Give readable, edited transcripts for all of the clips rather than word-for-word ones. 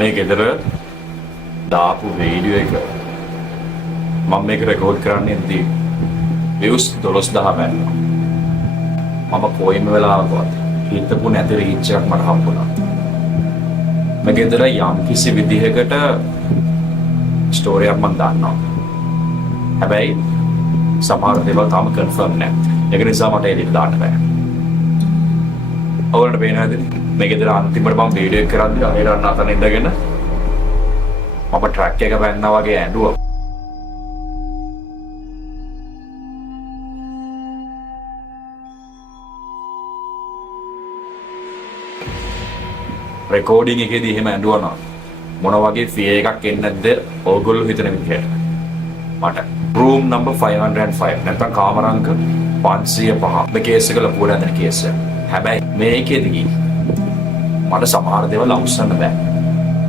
මේ ගෙදර දාපු වීඩියෝ එක මම මේක රෙකෝඩ් කරන්නේදී views 12000 වැන්නා. මම කොයිම වෙලාවකවත් හිතපු නැති රීච් එකක් මට හම්බුණා. මේ ගෙදර යම් කිසි විදිහකට ස්ටෝරි එකක් මම දන්නවා. හැබැයි සමහර දේවල් තාම කන්ෆර්ම් නැහැ. ඒක නිසා මට එළියට දාන්න බෑ. ඔයාලට පේනවද මේ ගෙදර අන්තිමට මම වීඩියෝ එක කරද්දී අහේරන්න අතන ඉඳගෙන මම ට්‍රැක් එක වැන්නා වගේ ඇඬුවා. රෙකෝඩින් එකේදී එහෙම ඇඬුවා මොන වගේ ෆියර් එකක් එන්නේ නැද්ද ඕගොල්ලෝ හිතන විදිහට. මට room number 505 නැත්නම් කාමරංක 505 මේ කේස් එක ලපුවට ඇදෙන කේස් එක. හැබැයි මේකෙදී මට සමහර දේවල් අවශ්‍යන්න බෑ.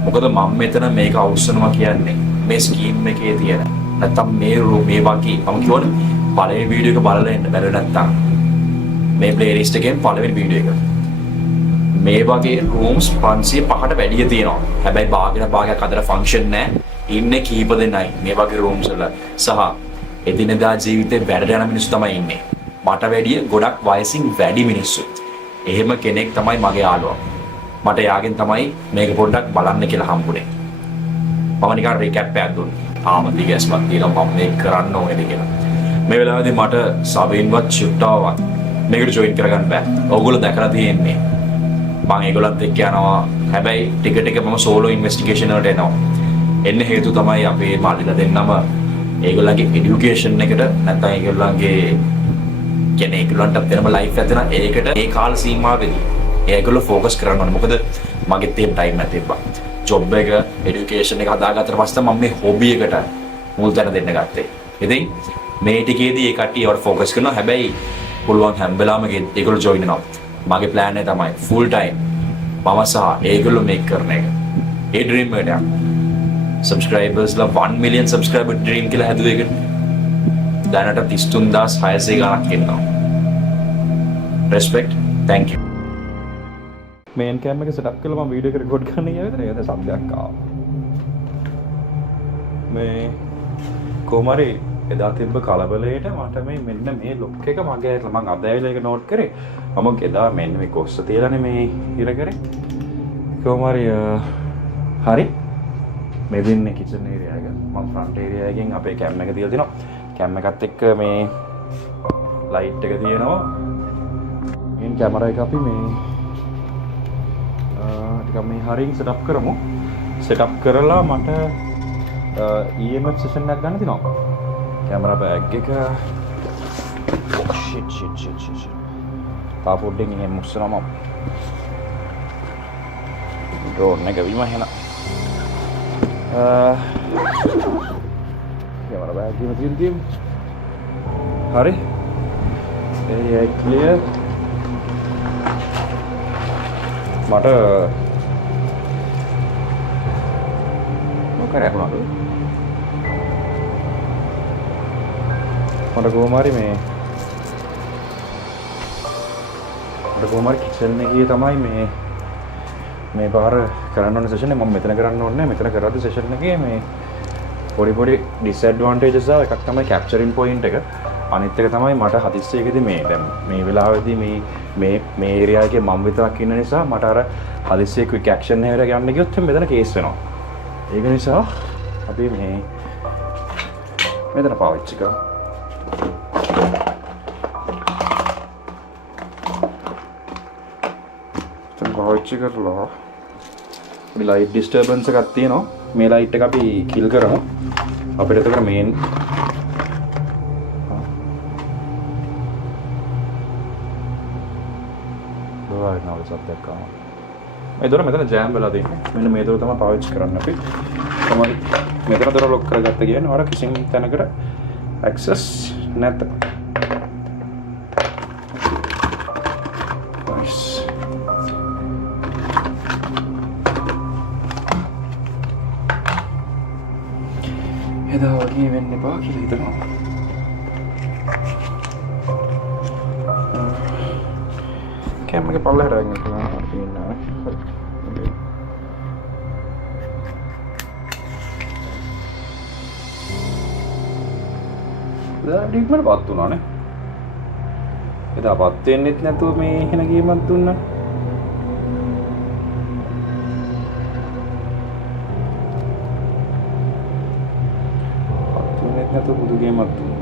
මොකද මම මෙතන මේක අවශ්‍යනවා කියන්නේ මේ ස්කීම් එකේ තියෙන නැත්නම් මේ වගේ මම කියන්නේ පළවෙනි වීඩියෝ එක බලලා ඉන්න බැලුව නැත්නම් මේ ප්ලේලිස්ට් එකෙන් පළවෙනි වීඩියෝ එක මේ වගේ රූම්ස් 505ට වැඩිය තියෙනවා. හැබැයි භාගයක් අතර ෆන්ක්ෂන් නැහැ. ඉන්නේ කීප දෙනයි මේ වගේ රූම්ස් වල සහ එදිනෙදා ජීවිතේ වැඩට යන මිනිස්සු තමයි ඉන්නේ. මට වැඩිය ගොඩක් වයසින් වැඩි මිනිස්සු. එහෙම කෙනෙක් තමයි මගේ යාළුවා. මට යාගෙන් තමයි මේක පොඩ්ඩක් බලන්න කියලා හම්බුනේ. මම නිකන් රීකැප් එකක් දුන්නා. ආමන්ති ගැස්මක් දීලා මම මේක කරන්න ඕනේද කියලා. මේ වෙලාවේදී මට සබින්වත් චුට්ටාවක් මේකට ජොයින් කරගන්න බෑ. ඕගොල්ලෝ දැකලා තියෙන්නේ. මම ඒගොල්ලන්ත් එක්ක යනවා. හැබැයි ටික ටික මම සෝලෝ ඉන්වෙස්ටිගේෂන් වලට එනවා. එන්න හේතු තමයි අපේ මාළිලා දෙන්නම ඒගොල්ලන්ගේ এডুকেෂන් එකට නැත්නම් ඒගොල්ලන්ගේ කියන්නේ ඒගොල්ලන්ට වෙනම ලයිෆ් එකක් දෙනවා. ඒකට ඒ කාල සීමාවෙදී ඒගොල්ලෝ ફોකස් කරන්න ඕනේ. මොකද මගෙත් තේම ටයිම් නැති තිබ්බා. ජොබ් එක, এডুকেෂන් එක හදාගත්තට පස්සේ මම මේ හොබි එකට මුල් තැන දෙන්න ගත්තේ. ඉතින් මේ ටිකේදී ඒ කට්ටිය ඒවට ફોකස් කරනවා. හැබැයි පුළුවන් හැම වෙලාවෙම ඒගොල්ලෝ ජොයින් වෙනවා. මගේ ප්ලෑන් එක තමයි ෆුල් ටයිම් මම සහ ඒගොල්ලෝ මේක කරන එක. ඒ ඩ්‍රීම් එකට සබ්ස්ක්‍රයිබර්ස්ලා 1 මිලියන් සබ්ස්ක්‍රයිබර් ඩ්‍රීම් කියලා හැදුවේ ඒක. දැනට 33600 ගණක් ඉන්නවා. රෙස්පෙක්ට්. thank you. මේන් කැම් එක සෙටප් කරලා මම වීඩියෝ එක රෙකෝඩ් කරන්න ගියා විතරයි. ඒකද සබ්ජෙක්ට් ආවා. මේ කොමාරි එදා තිබ්බ කලබලයට මට මෙන්න මේ ලොක් එක මගේ මම අද ඇවිල්ලා ඒක නෝට් කරේ. මම එදා මෙන්න මේ කොස්ස තියලානේ මේ ඉර කරේ. කොමාරි හරි මේ දෙන්නේ කිචන් ඒරියා එක. මම ෆ්‍රන්ට් ඒරියා එකෙන් අපේ කැම් එක තියලා තිනවා. කැම් එකත් එක්ක මේ ලයිට් එක තියෙනවා. මේ කැමරා එක අපි මේ ටිකක් මේ හරියෙන් සෙටප් කරමු. සෙටප් කරලා මට EMF සෙෂන් එකක් ගන්න තියෙනවා. කැමරා බෑග් එක shit තාපොඩ්ඩෙන් එහෙම මුස්සනම ඩ්‍රෝන් එක විම එහෙම කැමරා බෑග් එකේ තියෙන හරි ඒ ක්ලියර් මට මොකක්ද මට කොහොමරි මේ කොහොමරි කිචන් එකේ තමයි මේ පාර කරන්න ඕන සෙෂන් එක මම මෙතන කරන්න ඕනේ. මෙතන කරද්දි සෙෂන් එකේ මේ පොඩි ඩිස්ඇඩ්වාන්ටේජස් ආව එකක් තමයි කැප්චරින් පොයින්ට් එක. අනිත් එක තමයි මට හදිස්සියකදී මේ දැන් මේ වෙලාවේදී මේ ඒරියා එකේ මම විතරක් ඉන්න නිසා මට අර හදිස්සියේ ක්වික් ඇක්ෂන් එකකට ගන්න ගියොත් මෙතන කේස් වෙනවා. ඒක නිසා අපි මේ මෙතන පාවිච්චි කරමු. පාවිච්චි කරලා අපි ලයිට් ඩිස්ටර්බන්ස් එකක් තියෙනවා. මේ ලයිට් එක අපි කිල් කරමු. අපිට එතකොට මේන් දොරවල් සත්‍යයක් ආවා. මේ දොර මෙතන ජෑම් වෙලා තියෙනවා. මෙන්න මේ දොර තමයි පාවිච්චි කරන්න අපි. තමයි මෙතන දොර ලොක් කරගත්ත කියන්නේ ඔයාලා කිසිම තැනකට ඇක්සස් නැත. එදා වගේ වෙන්න එපා කියලා හිතනවා. කැම් එක පල්ලෙහාට අරගෙන තියෙනවා. ඩිග්මට පත් වුණානේ. එදා පත් වෙන්නෙත් නැතුව මේ එහෙන ගේමක් දුන්නා. පත් වෙන්නෙත් නැතුව පුදු ගේමක් දුන්නා.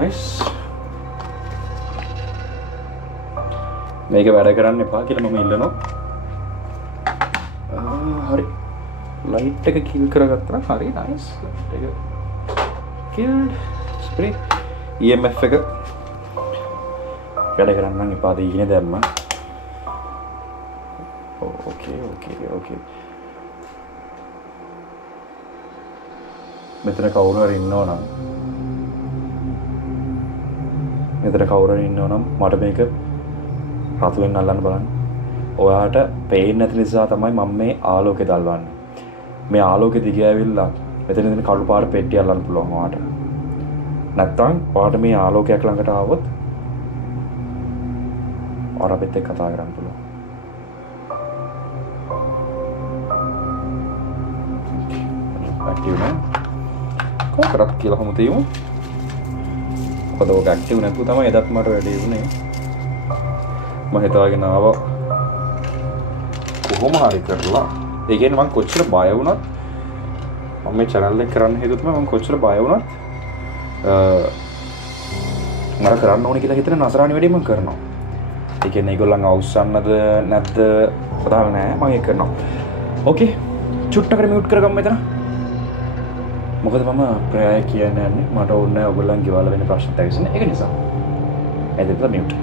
Nice. මේක වැඩ කරන්න එපා කියලා මම ඉල්ලනවා. හරි. ලයිට් එක කිල් කරගත්තා නම් හරි නයිස්. ලයිට් එක කිල්ඩ්. ස්ප්‍රේ EMF එක වැඩ කරන්න නම් එපා දෙයිනේ දැම්මා. ඕකේ. මෙතන කවුරු හරි ඉන්නව නම් මට මේක රතුවෙන් අල්ලන්න බලන්න. ඔයාට පේන්නේ නැති නිසා තමයි මම මේ ආලෝකය දල්වන්නේ. මේ ආලෝකෙ දිග ඇවිල්ලා මෙතන ඉඳන් කළු පාට පෙට්ටිය අල්ලන්න පුළුවන් ඔයාට. නැත්තම් ඔයාට මේ ආලෝකයක් ළඟට ආවොත් ඔයාට එක්ක කතා කරන්න පුළුවන්. ඇක්ටිව් නේ? කොහොමද කියලා කොහොමද තියමු? මොකද ඔක ඇක්ටිව් නැතුව තමයි එදත් මට වැඩේ වුණේ. මම හිතාගෙන ආවා කොහොම හරි කරලා. ඒ කියන්නේ මම කොච්චර බය වුණත් මම මේ channel එක කරන්න හේතුව තමයි මම කොච්චර බය වුණත් මම කරන්න ඕනේ කියලා හිතන නසරාණි වැඩේ මම කරනවා. ඒ කියන්නේ ඒගොල්ලන් අවුස්සන්නද නැද්ද පතාව නැහැ මම ඒක කරනවා. ඕකේ චුට්ටකට මියුට් කරගමු මෙතන. මොකද මම ප්‍රයය කියන්නේ මට ඕනේ ඔයගොල්ලන් ගෙවල වෙන ප්‍රශ්න තැවිසෙන ඒක නිසා. එතෙන්ද මියුට්.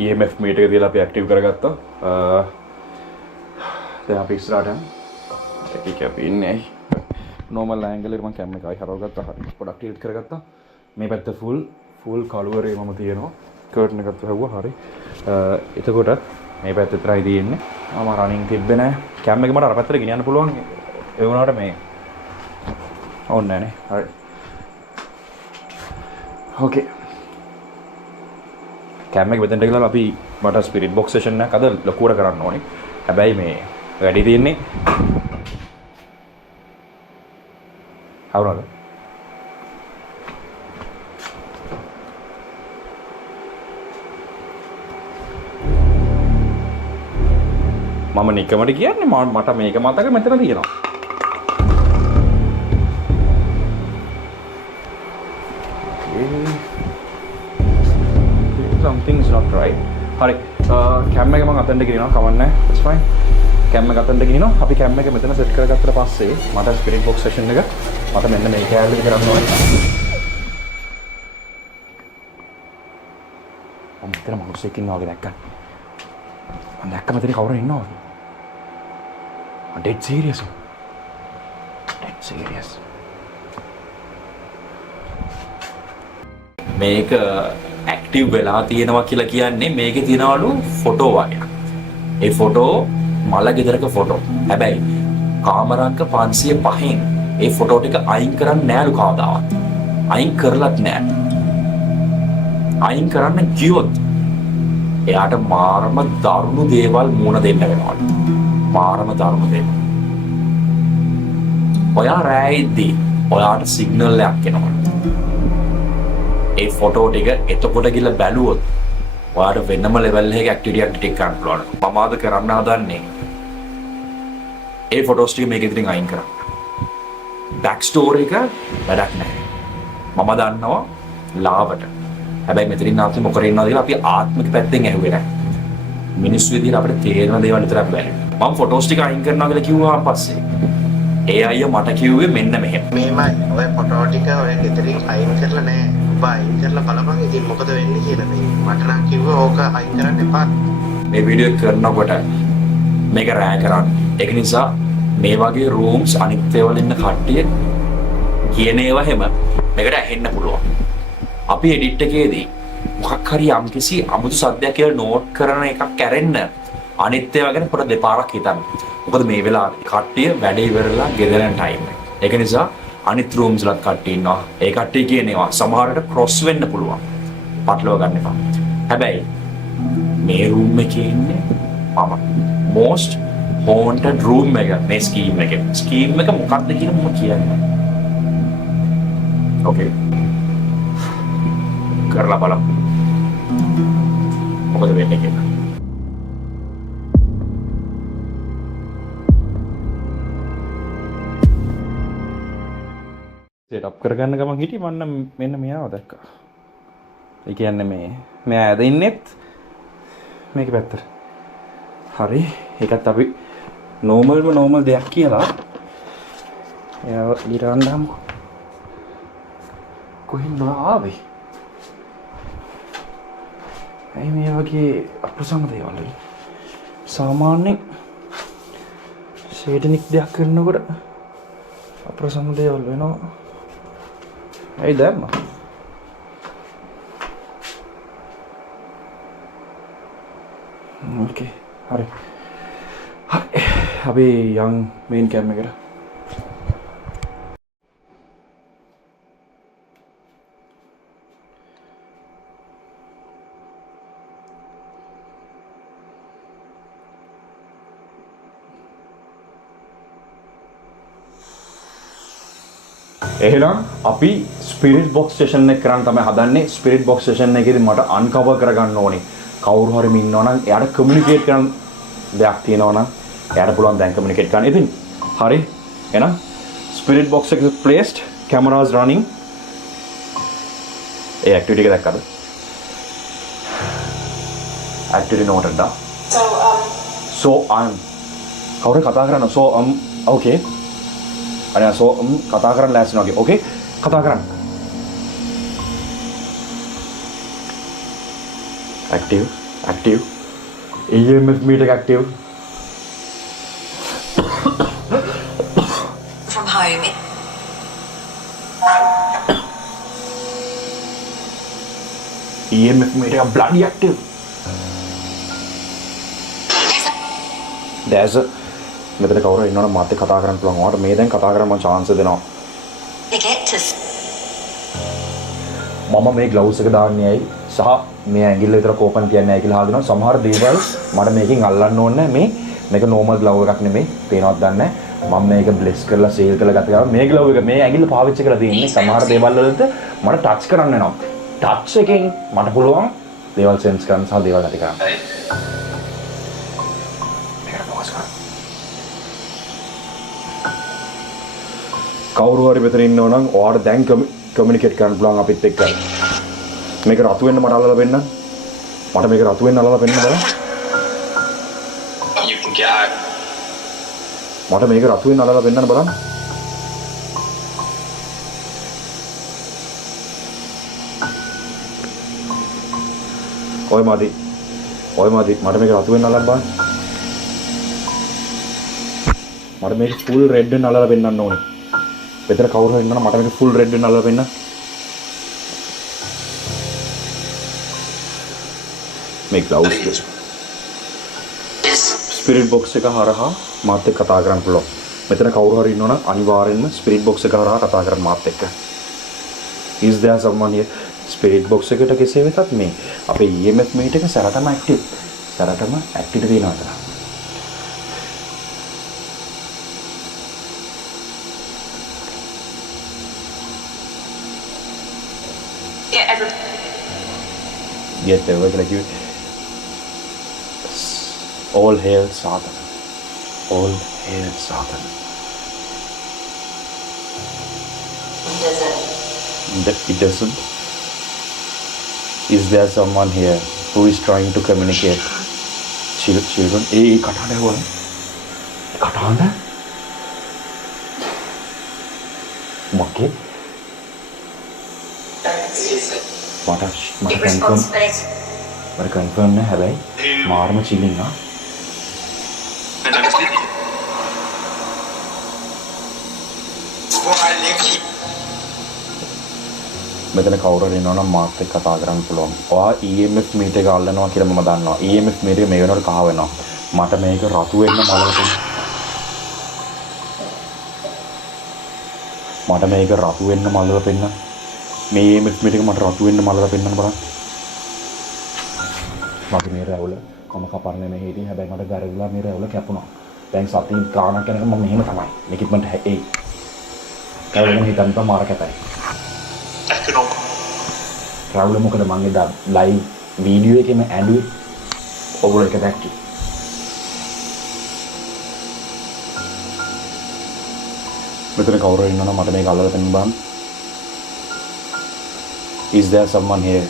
EMF meter එක තියලා අපි ඇක්ටිව් කරගත්තා. දැන් අපි ඉස්සරහට යමු. ඒක අපි ඉන්නේ normal angle එක මම කැම් එක ආයි හරවගත්තා. හරි. පොඩක් ටිල්ට් කරගත්තා. මේ පැත්ත full කළුවරේ මම තියනවා. කර්ටන් එකත් වැහුවා. හරි. එතකොට මේ පැත්ත විතරයි තියෙන්නේ. මම රනින් තිබ්බේ නැහැ. කැම් එක මට අර පැත්තට ගෙනියන්න පුළුවන්. ඒ වුණාට මේ ඕනේ නැහැ නේ. හරි. ඕකේ. කැම් එක මෙතනට ගිහලා අපි මට ස්පිරිට් බොක්ස් සෙෂන් එකක් අද ලොකුවට කරන්න ඕනේ. හැබැයි මේ වැඩි තියෙන්නේ අවුරුද්ද. මම නිකමට කියන්නේ මට මේක මතක මෙතන තියෙනවා. Something is not right. හරි. කැම් එක මම අතෙන්ට ගෙනියනවා කවන්නේ. That's fine. කැම් එක අතෙන්ට ගෙනියනවා. අපි කැම් එක මෙතන සෙට් කරගත්තට පස්සේ මට ස්පිරිට් බොක්ස් සෙෂන් එක මට මෙන්න මේ කැලේ කරන්න ඕනේ. මම මෙතන මොකක්ද ඉන්නවා වගේ දැක්කා. මම දැක්ක මෙතන කවුරු ඉන්නවා වගේ. I'm dead serious. Dead serious. මේක ඇක්ටිව් වෙලා තියෙනවා කියලා කියන්නේ මේකේ තියනවලු ෆොටෝ වගේ. ඒ ෆොටෝ මල ගෙදරක ෆොටෝ. හැබැයි කාමරාංක 505න් ඒ ෆොටෝ ටික අයින් කරන්න නෑලු කවදාවත්. අයින් කරලත් නෑ. අයින් කරන්න ගියොත් එයාට මාරම දරුණු දේවල් මුණ දෙන්න වෙනවලු. මාරම දරුණු දේවල්. ඔයා රෑයිද්දී ඔයාට සිග්නල් එකක් එනවලු. ඒ ෆොටෝ ටික එතකොට ගිහලා බැලුවොත් ඔයාට වෙනම ලෙවල් එකක ඇක්ටිවිටි ටික කරන්න පුළුවන්. මම ආද කරන්න හදන්නේ ඒ ෆොටෝස් ටික මේක ඉදිරින් අයින් කරන්න. බෑක් ස්ටෝරි එක වැඩක් නැහැ. මම දන්නවා ලාවට. හැබැයි මෙතනින් ආපස්සේ මොකද ඉන්නවද කියලා අපි ආත්මික පැත්තෙන් ඇහුවේ නැහැ. මිනිස්සු විදිහට අපිට තේරෙන දේවල් විතරක් බැලුවා. මම ෆොටෝස් ටික අයින් කරනවා කියලා කිව්වා පස්සේ ඒ අයියා මට කිව්වේ මෙන්න මෙහෙම. මේමයි ඔය ෆොටෝ ටික ඔය ගෙදරින් අයින් කරලා නෑ. ඔබ අයින් කරලා බලපන් ඉතින් මොකද වෙන්නේ කියලා මේ. මට නම් කිව්වා ඕක අයින් කරන්න එපා. මේ වීඩියෝ කරනකොට මේක රෑ කරන්න. ඒක නිසා මේ වගේ රූම්ස් අනිත් ඒවල ඉන්න කට්ටිය කියන ඒවා හැම මේකට ඇහෙන්න පුළුවන්. අපි එඩිට් එකේදී මොකක් හරි යම්කිසි අමුතු සද්දයක් කියලා නෝට් කරන එකක් කැරෙන්න අනිත් ඒවා ගැන පොඩ දෙපාරක් හිතන්න. මොකද මේ වෙලාවේ කට්ටිය වැඩ ඉවරලා ගෙදර යන ටයිම් එක. ඒක නිසා අනිත් රූම්ස් වලත් කට්ටිය ඉන්නවා. ඒ කට්ටිය කියන ඒවා සමහරට ක්‍රොස් වෙන්න පුළුවන්. පටලවා ගන්න එපා. හැබැයි මේ රූම් එකේ ඉන්නේ මම most haunted room එක මේ ස්කීම් එකේ. ස්කීම් එක මොකක්ද කියලා මම කියන්නේ. ඕකේ. කරලා බලමු. මොකද වෙන්නේ කියලා. සෙටප් කරගන්න ගමන් හිටියේ මන්න මෙන්න මෙයාව දැක්කා. ඒ කියන්නේ මෙයා ඇද ඉන්නෙත් මේක පැත්තට. හරි. ඒකත් අපි නෝමල් දෙයක් කියලා එයාව ඉරන්දාම කොහෙන්ද ආවේ? ඇයි මේ වගේ අප්‍රසන්න දේවල් වලින්? සාමාන්‍යයෙන් ෂේඩනික් දෙයක් කරනකොට අප්‍රසන්න දේවල් වෙනවා. ඇයි දැම්ම? ඕකේ. හරි. අපි යන් මේන් කැම් එකට. එහෙනම් අපි ස්පිරිට් බොක්ස් ස්ටේෂන් එක කරන් තමයි හදන්නේ. ස්පිරිට් බොක්ස් ස්ටේෂන් එකේදී මට අන්කවර් කරගන්න ඕනේ. කවුරු හරි ඉන්නවා නම් එයාට කමියුනිකේට් කරන්න දෙයක් තියෙනවා නම් එයාට පුළුවන් දැන් කමියුනිකේට් කරන්න. ඉතින් හරි. එහෙනම් ස්පිරිට් බොක්ස් එක placed, cameras running. ඒ ඇක්ටිවිටි එක දැක්කද? Activity noted da. So කවුරු කතා කරනවා? okay. අනේ කතා කරන්න ලෑස්ති වගේ. ඕකේ. කතා කරන්න. active EMF meter active from home. EMF meter bloody active. there's a මෙතන කවුරු ඉන්නවනම් මාත් එක්ක කතා කරන්න පුළුවන්. ඔයාලට මේ දැන් කතා කරන්න මම chance දෙනවා. මම මේ ග්ලව්ස් එක දාන්නේ ඇයි සහ මේ ඇඟිල්ල විතර කෝපන් තියන්නේ ඇයි කියලා හදනවා. සමහර දේවල් මට මේකෙන් අල්ලන්න ඕනේ නැහැ. මේක normal glove එකක් නෙමෙයි. පේනවත් දන්නේ නැහැ. මම මේක බ්ලෙස් කරලා සීල් කරලා ගත කරා. මේ glove එක මේ ඇඟිල්ල පාවිච්චි කරලා තියෙන්නේ. සමහර දේවල් වලට මට ටච් කරන්න වෙනවා. ටච් එකෙන් මට පුළුවන් දේවල් සෙන්ස් කරන්න සහ දේවල් ඇති කරන්න. කවුරු හරි මෙතන ඉන්නව නම් ඔයාලට දැන් කමියුනිකේට් කරන්න පුළුවන් අපිත් එක්ක. මේක රතු වෙන්න මට අල්ලලා පෙන්නන්න. මට මේක රතු වෙන්න අල්ලලා පෙන්නන්න බලන්න. මට මේක රතු වෙන්න අල්ලලා පෙන්නන්න බලන්න. ඔය මදි. මට මේක රතු වෙන්න අල්ලන්න බලන්න. මට මේක ෆුල් රෙඩ් වෙන්න අල්ලලා පෙන්නන්න ඕනේ. මෙතන කවුරු හරි ඉන්නවනම් මට මේක ෆුල් රෙඩ් වෙන්න අල්ලලා පෙන්නන්න. මේ ග්ලව්ස් එක ස්පිරිට් බොක්ස් එක හරහා මාත් එක්ක කතා කරන්න පුළුවන්. මෙතන කවුරු හරි ඉන්නවනම් අනිවාර්යෙන්ම ස්පිරිට් බොක්ස් එක හරහා කතා කරන්න මාත් එක්ක. is there someone here? Spirit box එකට කෙසේ වෙතත් මේ අපේ EMF meter එක සැරටම ඇක්ටිව්. සැරටම ඇක්ටිව් වෙනවා අතන. Get the work like you. All hail Satan. All hail Satan. It doesn't. Is there someone here who is trying to communicate? Children, kata කටහඬ මොකේ මට confirm නෑ හැබැයි මාරම චිලින් ආ මෙතන කවුරු හරි ඉන්නවනම් මාත් එක්ක කතා කරන්න පුළුවන්. ඔයා EMF මීටර් එක අල්ලනවා කියලා මම දන්නවා. EMF මීටර් එක මේ වෙනකොට කහ වෙනවා. මට මේක රතු වෙන්න මලකට. මට මේක රතු වෙන්න මලක පෙන්න. මේ EMF මීටර් එක මට රතු වෙන්න මලක පෙන්නන්න බලන්න. මගේ මේ රැවුල මම කපන්නේ මේ හිටින් හැබැයි මට ගැරවිලා මේ රැවුල කැපුණා. දැන් සතිය ගානක් යනකම් මම මෙහෙම තමයි. මේකෙත් මට ඒ. කවුරුන් හිතන්න තම මාර කැතයි. රාවුල මොකද මං එදා ලයිව් වීඩියෝ එකේම ඇඬුවේ ඔගොල්ලෝ එක දැක්කේ මෙතන කවුරු හරි ඉන්නවනම් මට මේක අල්ලලා දෙන්න බෑ Is there someone here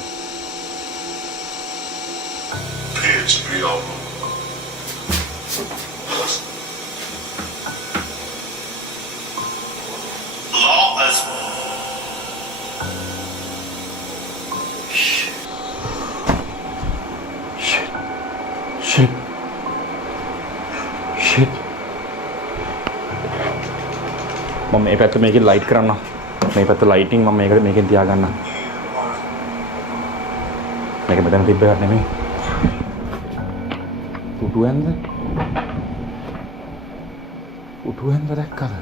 It's real. Law as Shit. මම මේ පැත්ත මේකේ ලයිට් කරන්න. මේ පැත්ත ලයිටින් මම මේකෙන් තියාගන්න. මේක මෙතන තිබ්බ එකක් නෙමෙයි. උටුවෙන්ද? උටුවෙන්ද දැක්කද?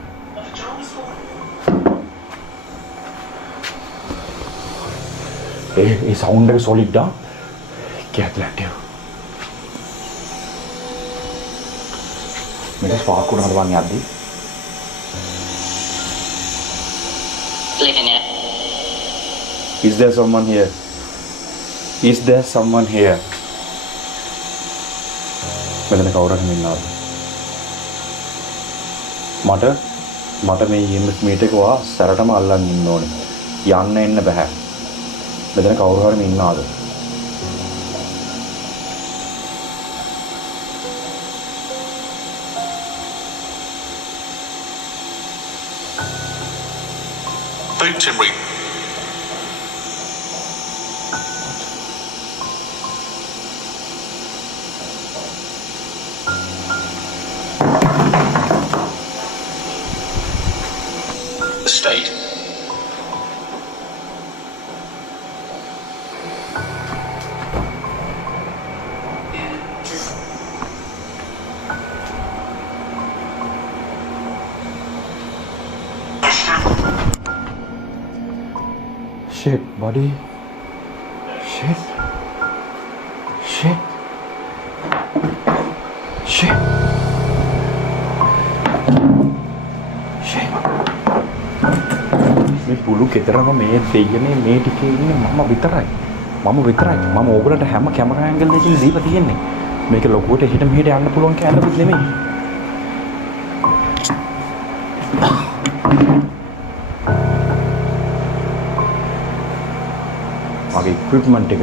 ඒ සවුන්ඩ් එක සොලිඩ් ආ. කැටලට්ටිය. මේක ස්පාර්ක් කරනවා වань යද්දි. Is there someone here? Is there someone here? මෙතන කවුරුන් ඉන්නවද? මට මේ EMF මීටර් එක ඔයා සැරටම අල්ලන් ඉන්න ඕනේ. යන්න එන්න බෑ. මෙතන කවුරු හරි ඉන්නවද? Boot and read. State. Shit, buddy. Shit. Shit. Shit. Shit. මේ පුළු කෙතරම මේ දෙයනේ මේ ටිකේ ඉන්නේ මම විතරයි. මම ඕගලන්ට හැම කැමරා ඇන්ගල් එකකින් දීලා තියෙන්නේ. මේක ලොකුවට එහෙට මෙහෙට යන්න පුළුවන් කැලකුත් නෙමෙයි. මගේ equipment එක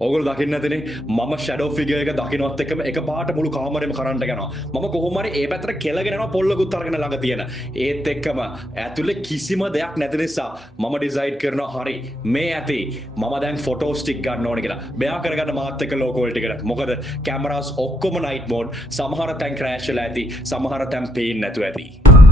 ඔගොල්ලෝ දකින්න නැතිනේ මම ෂැඩෝ ෆිගර් එක දකින්නවත් එක්කම එකපාරට මුළු කාමරේම කරන්ට් එක යනවා. මම කොහොම හරි ඒ පැත්තට කෙලගෙන යනවා පොල්ලකුත් අරගෙන ළඟ තියෙන. ඒත් එක්කම ඇතුලේ කිසිම දෙයක් නැති නිසා මම ඩිසයිඩ් කරනවා හරි මේ ඇති මම දැන් ෆොටෝස් ටික ගන්න ඕනේ කියලා. මෙයා කරගන්න මාත් එක්ක ලෝ ක්වොලිටි එකට. මොකද කැමරාස් ඔක්කොම නයිට් මෝඩ්. සමහර තැන් ක්‍රෑෂ් වෙලා ඇති. සමහර තැන් පේන්නේ නැතුව ඇති.